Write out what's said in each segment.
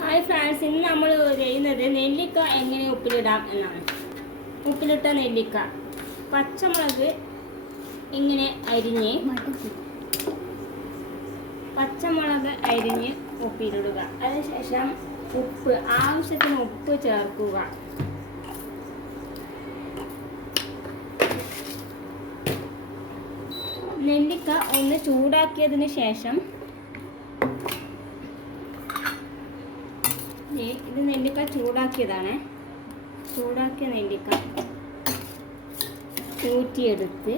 Hi friends, ഇന്ന് നമ്മൾ ചെയ്യുന്നത് നെല്ലിക്ക എങ്ങനെ ഉപ്പിലിടാം എന്നാണ്. ഉപ്പിലിട്ട നെല്ലിക്ക, പച്ചമുളക് ഇങ്ങനെ അരിഞ്ഞ് ഉപ്പിലിടുക. അതിനുശേഷം ഉപ്പ്, ആവശ്യത്തിന് ഉപ്പ് ചേർക്കുക. നെല്ലിക്ക ഒന്ന് ചൂടാക്കിയതിന് ശേഷം, ഇത് നെല്ലിക്ക ചൂടാക്കിയതാണ്. ചൂടാക്കിയ നെല്ലിക്ക ഊറ്റിയെടുത്ത്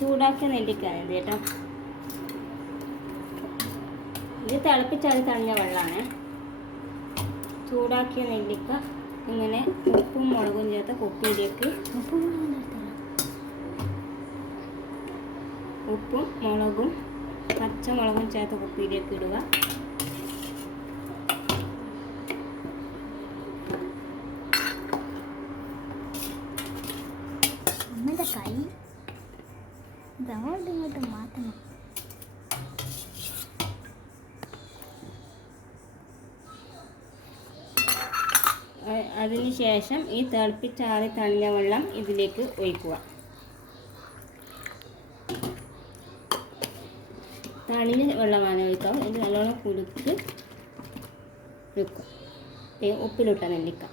ചൂടാക്കിയ നെല്ലിക്കാണ് ഇത് കേട്ടോ. ഇത് തിളപ്പിച്ചാൽ തണിഞ്ഞ വെള്ളമാണ്. ചൂടാക്കിയ നെല്ലിക്ക ഇങ്ങനെ ഉപ്പും മുളകും ചേർത്ത കുപ്പിയിലേക്ക്, ഉപ്പും മുളകും പച്ചമുളകും ചേർത്ത കുപ്പിയിലേക്ക് ഇടുക. കൈ ഇങ്ങോട്ട് മാറ്റണം. അതിനുശേഷം ഈ തിളപ്പിച്ചാറി തണിഞ്ഞ വെള്ളം ഇതിലേക്ക് ഒഴിക്കുക. തണിഞ്ഞ വെള്ളമാണ് ഒഴിക്കുക. ഇത് നല്ലോണം കുലുക്ക് വെക്കുക. ഉപ്പിലിട്ട നെല്ലിക്ക.